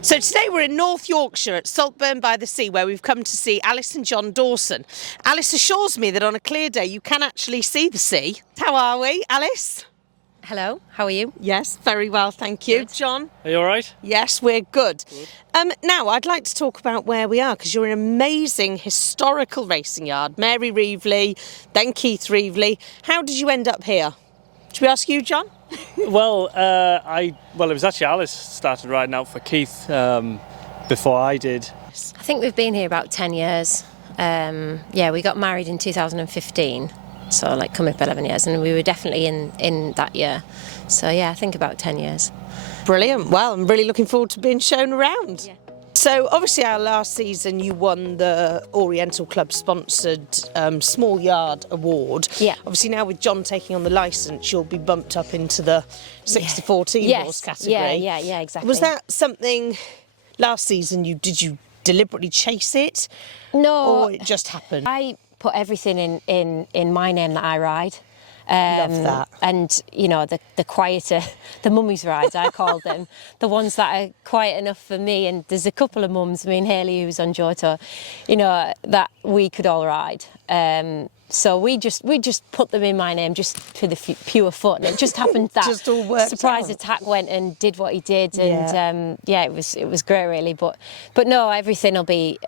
So today we're in North Yorkshire at Saltburn by the Sea, where we've come to see Alice and John Dawson. Alice assures me that on a clear day you can actually see the sea. How are we, Alice? Hello, how are you? Yes, very well, thank you. Good. John? Are you all right? Yes, we're good. Now, I'd like to talk about where we are, because you're an amazing historical racing yard. Mary Reevely, then Keith Reevely. How did you end up here? Should we ask you, John? Well, it was actually Alice started riding out for Keith before I did. I think we've been here about 10 years. We got married in 2015, so like coming up 11 years, and we were definitely in that year. So yeah, I think about 10 years. Brilliant. Well, I'm really looking forward to being shown around. Yeah. So obviously our last season you won the Oriental Club sponsored Small Yard Award. Yeah. Obviously now with John taking on the licence you'll be bumped up into the 6 to 14 horse category. Yeah, exactly. Was that something last season did you deliberately chase it? No. Or it just happened? I put everything in my name that I ride. Love that. And, you know, the quieter, the mummies rides, I call them, the ones that are quiet enough for me. And there's a couple of mums, Hayley, who's on Johto, you know, that we could all ride. So we just put them in my name just for the pure fun. It just happened that Just all worked Surprise out. Attack went and did what he did, and it was great, really. But no, everything will be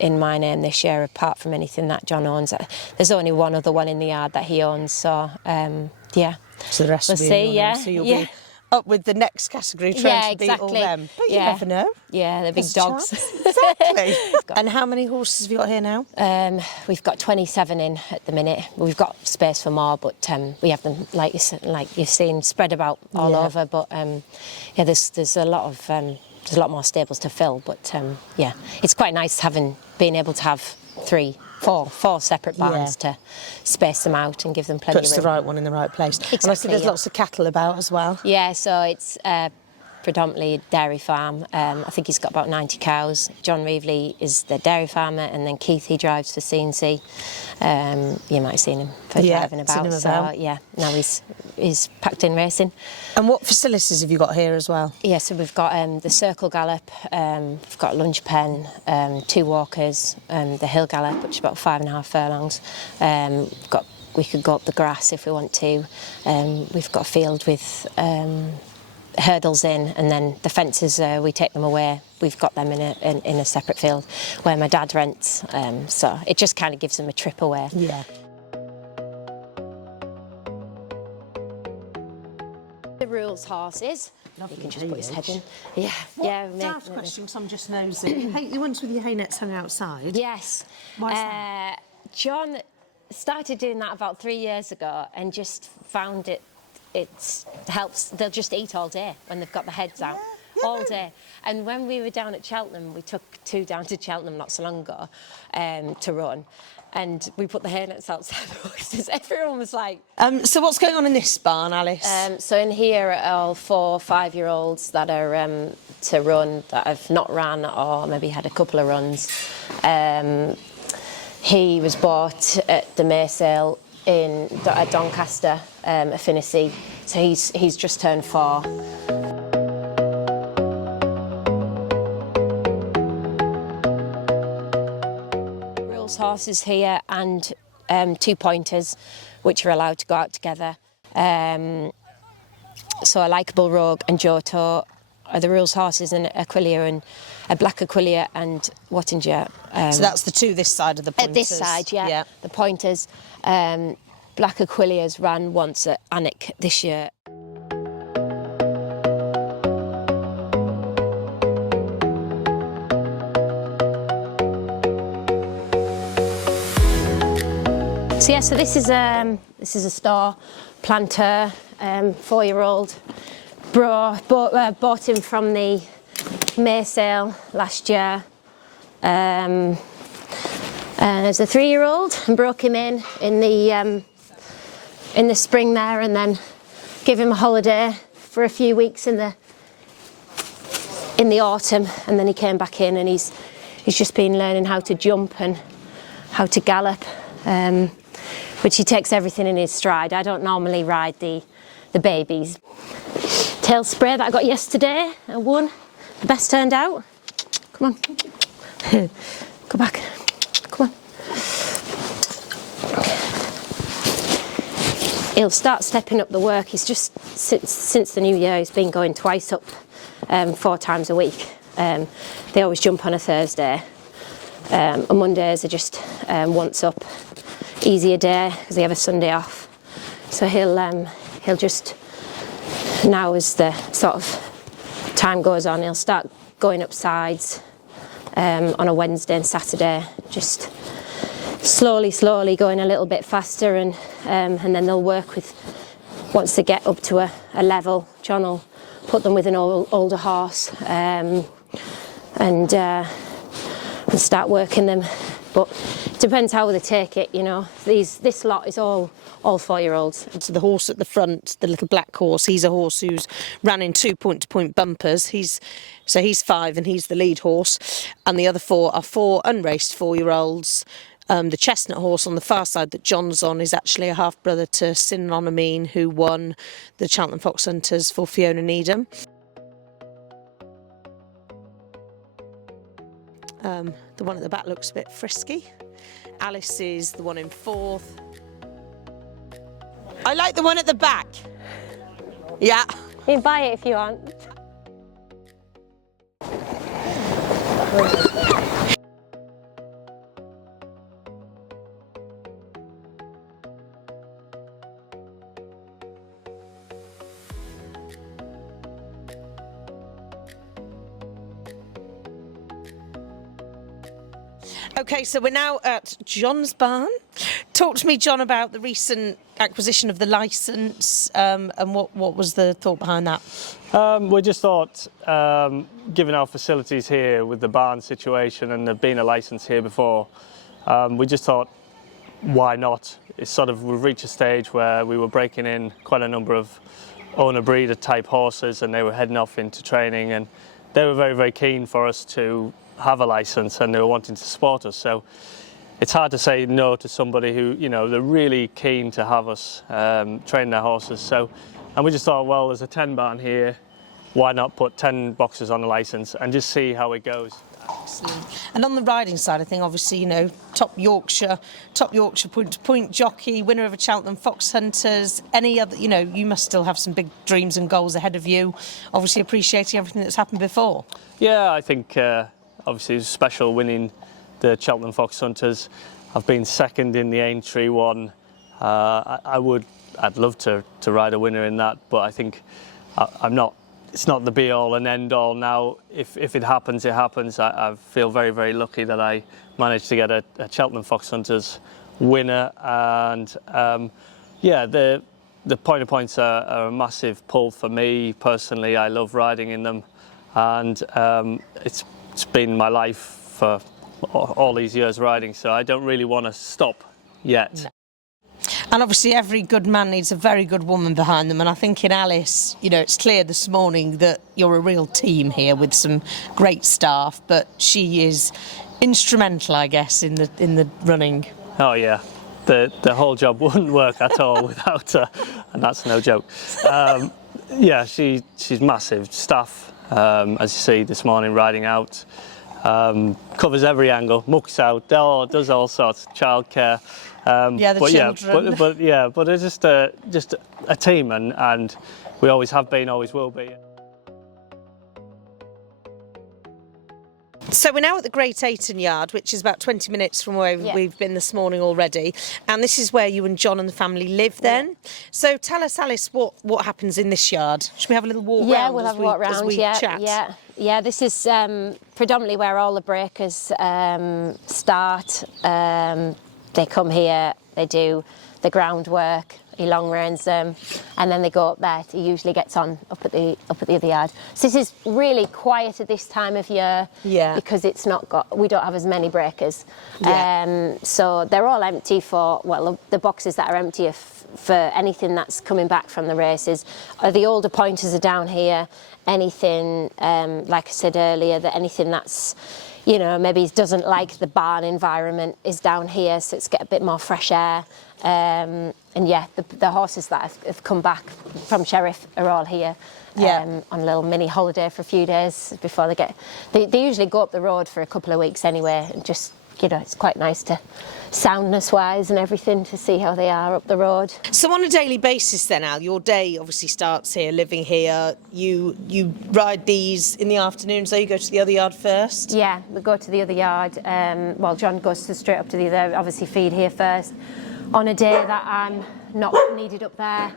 in my name this year, apart from anything that John owns. There's only one other one in the yard that he owns, so So the rest will be in your name, so you'll be up with the next category trying to beat all them. But you never know. Yeah, they're big There's a dogs. chance. Exactly. And how many horses have you got here now? We've got 27 in at the minute. We've got space for more, but we have them, like you've seen, spread about all over. But there's a lot of there's a lot more stables to fill. But it's quite nice being able to have four separate barns to space them out and give them plenty of room. Puts the right one in the right place. Exactly, and I see there's lots of cattle about as well. Yeah, so it's predominantly a dairy farm. I think he's got about 90 cows. John Reevely is the dairy farmer, and then Keith, he drives for C&C. You might have seen him driving about. Now he's packed in racing. And what facilities have you got here as well? Yeah, so we've got the circle gallop, we've got a lunge pen, 2 walkers, the hill gallop, which is about 5.5 furlongs. We could go up the grass if we want to. We've got a field with hurdles in, and then the fences, we take them away. We've got them in a separate field where my dad rents, so it just kind of gives them a trip away. Yeah. The rules horses. Lovely You can just put his head haylage. in. Yeah. Daft question, because I'm just nosy. You once with your hay nets hung outside. Yes. Why is that? John started doing that about 3 years ago and just found it helps. They'll just eat all day when they've got the heads out, all day. And when we were down at Cheltenham, we took 2 down to Cheltenham not so long ago to run, and we put the hay nets outside the horses. Everyone was like... So what's going on in this barn, Alice? So in here are all 4 5-year-olds that are to run, that have not ran or maybe had a couple of runs. He was bought at the May sale at Doncaster, a Finnissy, so he's just turned 4. Rules horses here, and 2 pointers, which are allowed to go out together. So a likeable Rogue and Johto are the rules horses, and Aquilia and a black Aquilia and Wattinger. So that's the 2 this side of the pointers. At this side, yeah. The pointers. Black Aquilias ran once at Alnwick this year. So this is a Star Planter, 4-year-old. Bought him from the May sale last year. As a 3-year-old, and broke him in the spring there, and then give him a holiday for a few weeks in the autumn, and then he came back in, and he's just been learning how to jump and how to gallop, which he takes everything in his stride. I don't normally ride the babies. tail spray that I got yesterday. I won. The best turned out. Come on. Go back. Come on. He'll start stepping up the work. He's just, since the new year, he's been going twice up, 4 times a week. They always jump on a Thursday. On Mondays are just once up. Easier day because they have a Sunday off. So he'll just, now as the sort of time goes on, he'll start going up sides on a Wednesday and Saturday, just slowly going a little bit faster, and then they'll work with, once they get up to a level, John will put them with an older horse and start working them. But it depends how they take it, you know. This lot is all 4-year-olds. So the horse at the front, the little black horse, he's a horse who's ran in 2 point-to-point bumpers. He's 5 and he's the lead horse, and the other 4 are 4 unraced 4-year-olds. The chestnut horse on the far side that John's on is actually a half-brother to Sinan Amin, who won the Cheltenham Fox Hunters for Fiona Needham. The one at the back looks a bit frisky. Alice is the one in 4th. I like the one at the back. Yeah. You can buy it if you want. Okay, so we're now at John's barn. Talk to me, John, about the recent acquisition of the licence, and what was the thought behind that? We just thought, given our facilities here with the barn situation and there being a licence here before, we just thought, why not? It's sort of, we've reached a stage where we were breaking in quite a number of owner-breeder type horses, and they were heading off into training, and they were very, very keen for us to have a licence, and they were wanting to support us. So it's hard to say no to somebody who, you know, they're really keen to have us train their horses. So, and we just thought, well, there's a 10 barn here, why not put 10 boxes on a licence and just see how it goes. Excellent. And on the riding side, I think obviously, you know, top Yorkshire point-to-point jockey, winner of a Cheltenham Fox Hunters, any other, you know, you must still have some big dreams and goals ahead of you, obviously appreciating everything that's happened before. Yeah, I think obviously it was special winning the Cheltenham Fox Hunters. I've been second in the Aintree one. I'd love to ride a winner in that, but I think it's not the be all and end all now. If it happens, it happens. I feel very, very lucky that I managed to get a Cheltenham Fox Hunters winner, and yeah, the point-to-points are a massive pull for me personally. I love riding in them, and it's been my life for all these years riding, so I don't really want to stop yet. No. And obviously every good man needs a very good woman behind them, and I think in Alice, you know, it's clear this morning that you're a real team here with some great staff, but she is instrumental, I guess, in the running. Oh yeah, the whole job wouldn't work at all without her, and that's no joke. Yeah, she's massive. Staff, as you see this morning, riding out, covers every angle, mucks out, does all sorts, childcare. Children. But it's just a team, and we always have been, always will be. So we're now at the Great Aton yard, which is about 20 minutes from where we've been this morning already, and this is where you and John and the family live then. Yeah. So tell us, Alice, what happens in this yard? Should we have a little walk round? Yeah, we'll have a walk round, chat? Yeah, this is predominantly where all the breakers start. They come here, they do the groundwork, he long reins them, and then they go up there. He usually gets on up at the other yard. So this is really quiet at this time of year, because it's not we don't have as many breakers. Yeah. So they're all empty the boxes that are empty for anything that's coming back from the races. The older pointers are down here. Anything, like I said earlier, anything that's, you know, maybe doesn't like the barn environment is down here, so it's get a bit more fresh air. yeah, the horses that have come back from Sheriff are all here. Yeah. On a little mini holiday for a few days before they get. They usually go up the road for a couple of weeks anyway, and just, you know, it's quite nice to soundness wise and everything to see how they are up the road. So on a daily basis then, Al, your day obviously starts here, living here. You ride these in the afternoon, so you go to the other yard first? Yeah, we go to the other yard. Well, John goes straight up to the other, obviously feed here first. On a day that I'm not needed up there,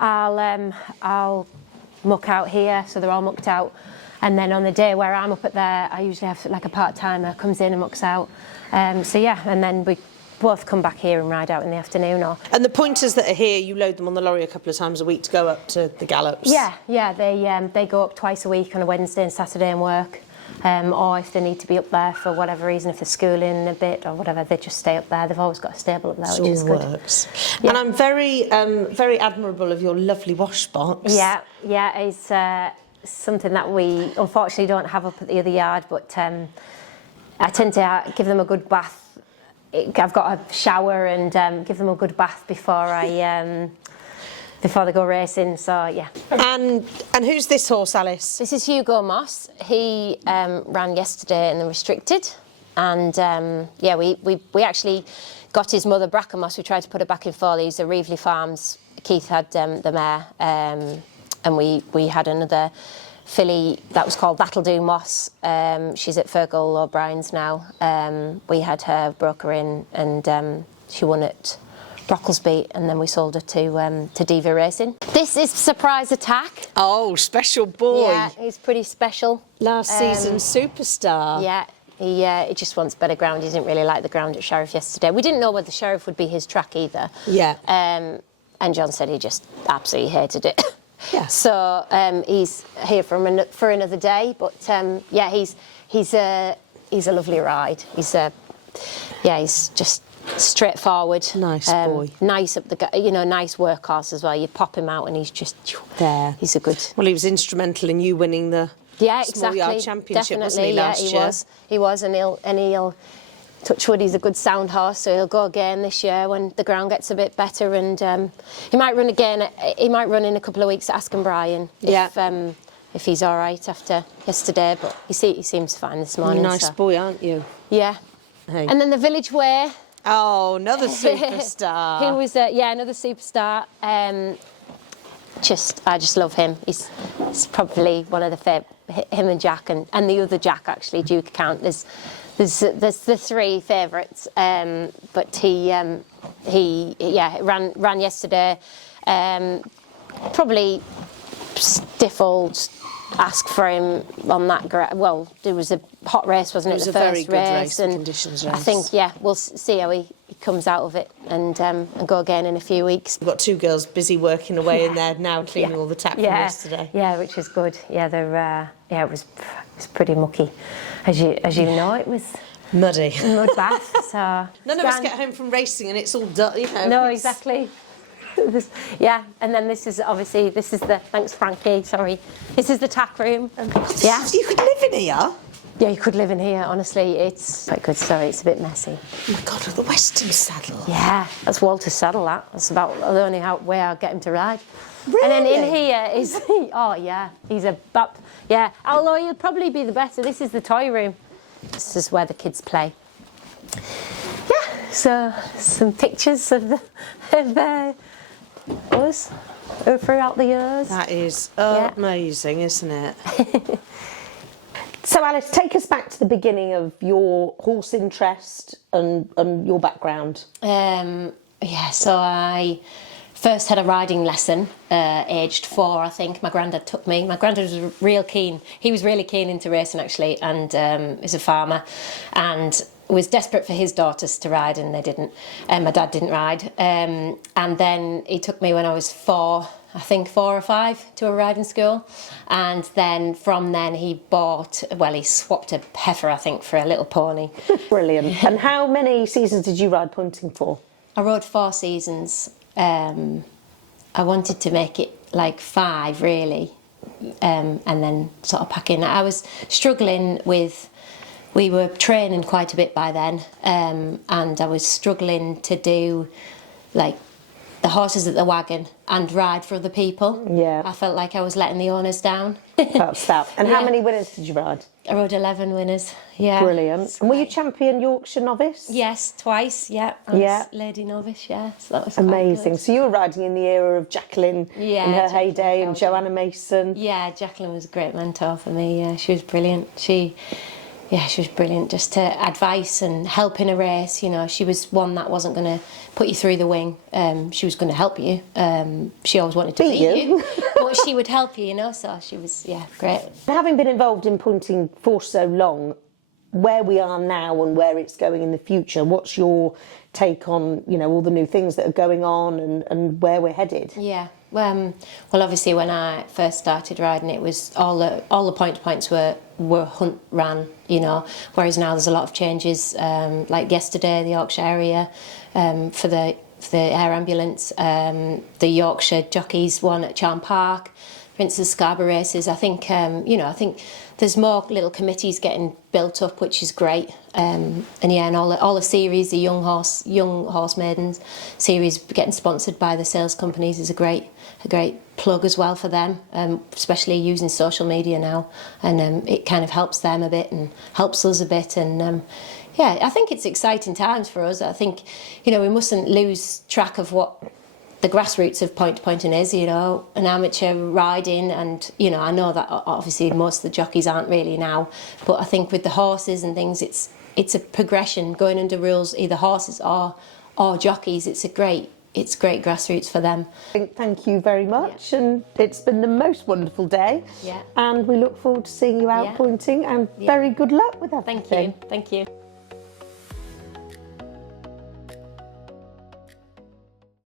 I'll muck out here, so they're all mucked out. And then on the day where I'm up at there, I usually have like a part-timer comes in and mucks out. So yeah, and then we both come back here and ride out in the afternoon. And the pointers that are here, you load them on the lorry a couple of times a week to go up to the gallops? Yeah, they go up twice a week on a Wednesday and Saturday and work. Or if they need to be up there for whatever reason, if they're schooling a bit or whatever, they just stay up there. They've always got a stable up there, which is good. Works. Yeah. And I'm very admirable of your lovely wash box. Yeah, it's something that we unfortunately don't have up at the other yard, but I tend to give them a good bath. I've got a shower and give them a good bath before they go racing, so yeah. And who's this horse, Alice? This is Hugo Moss. He ran yesterday in the restricted, and yeah, we actually got his mother Bracker Moss. We tried to put her back in foal. He's at Reevely Farms. Keith had the mare, and we had another filly that was called That'll Do Moss. She's at Fergal O'Brien's now. We had her, broke her in, and she won at Brocklesby, and then we sold her to Diva Racing. This is Surprise Attack. Oh, special boy. Yeah, he's pretty special. Last season superstar. Yeah, he just wants better ground. He didn't really like the ground at Sheriff yesterday. We didn't know whether Sheriff would be his track either. Yeah. And John said he just absolutely hated it. Yeah. So he's here for another day. But yeah, he's a lovely ride. He's just straightforward. Nice boy. Nice up the, nice workhorse as well. You pop him out and he's just there. He's a good. Well, he was instrumental in you winning the small yard championship, wasn't he, last year? He was, and he'll touch wood. He's a good sound horse, so he'll go again this year when the ground gets a bit better, and he might run again. He might run in a couple of weeks at Askham Bryan if he's all right after yesterday. But he seems fine this morning. You're a nice boy, aren't you? Yeah. Hey. And then the Village Way. Oh, another superstar. He was, another superstar. I just love him. He's probably one of the him and Jack and the other Jack actually, Duke Account. There's the three favourites, but he ran yesterday. Probably stifled. Ask for him on that. Well, there was a hot race, wasn't it? It was the a first very good race, and conditions race. I think we'll see how he comes out of it and go again in a few weeks. We've got two girls busy working away in there now, cleaning all the tap from yesterday. Yeah, which is good. Yeah, they're it was pretty mucky, as you know. It was muddy, mud bath. So none of us get home from racing and it's all done. No, exactly. Yeah, and then this is the thanks Frankie. Sorry, this is the tack room. Yeah, you could live in here. Yeah, you could live in here. Honestly, it's quite good. Sorry, it's a bit messy. Oh my God, the Western saddle. Yeah, that's Walter's saddle. That's about the only way I'll get him to ride. Really? And then in here is although he'll probably be the better. This is the toy room. This is where the kids play. Yeah, so some pictures of us throughout the years. That is amazing, isn't it? So Alice, take us back to the beginning of your horse interest and your background. So I first had a riding lesson aged 4, I think. My granddad took me. My granddad was real keen. He was really keen into racing actually, and he's a farmer, and was desperate for his daughters to ride, and they didn't. My dad didn't ride, and then he took me when I was 4 or 5 to a riding school, and then from then he swapped a heifer, I think, for a little pony. Brilliant. And how many seasons did you ride punting for? I rode 4 seasons. I wanted to make it like 5 really, and then sort of pack in. I was struggling with. We were training quite a bit by then, and I was struggling to do like the horses at the wagon and ride for other people. Yeah. I felt like I was letting the owners down. That's that. And how Yeah. many winners did you ride? I rode 11 winners. Yeah. Brilliant. And were you champion Yorkshire novice? Yes, twice. Yeah. I was Yeah. lady novice. Yeah. So that was quite Amazing. good. So you were riding in the era of Jacqueline Yeah, in her Jacqueline heyday and Belgian. Joanna Mason. Yeah, Jacqueline was a great mentor for me. Yeah, she was brilliant. She was brilliant just to advice and help in a race. You know, she was one that wasn't going to put you through the wing. She was going to help you. She always wanted to Beat beat you. you, but she would help you, you know, so she was, yeah, great. Having been involved in punting for so long, where we are now and where it's going in the future, what's your take on, you know, all the new things that are going on and where we're headed? Yeah. Well, obviously, when I first started riding, it was all the points were hunt ran, you know. Whereas now there's a lot of changes. Like yesterday, the Yorkshire area for the air ambulance, the Yorkshire jockeys won at Charm Park. Princess Scarborough races. I think I think there's more little committees getting built up, which is great. And all the series, the young horse maidens series getting sponsored by the sales companies is a great plug as well for them, especially using social media now, and it kind of helps them a bit and helps us a bit, and I think it's exciting times for us. I think, you know, we mustn't lose track of what the grassroots of point-to-pointing is, you know, an amateur riding, and, you know, I know that obviously most of the jockeys aren't really now, but I think with the horses and things, it's a progression going under rules, either horses or jockeys. It's great grassroots for them. Thank you very much, and it's been the most wonderful day. Yeah. And we look forward to seeing you out Yeah. pointing, and very good luck with everything. Thank you.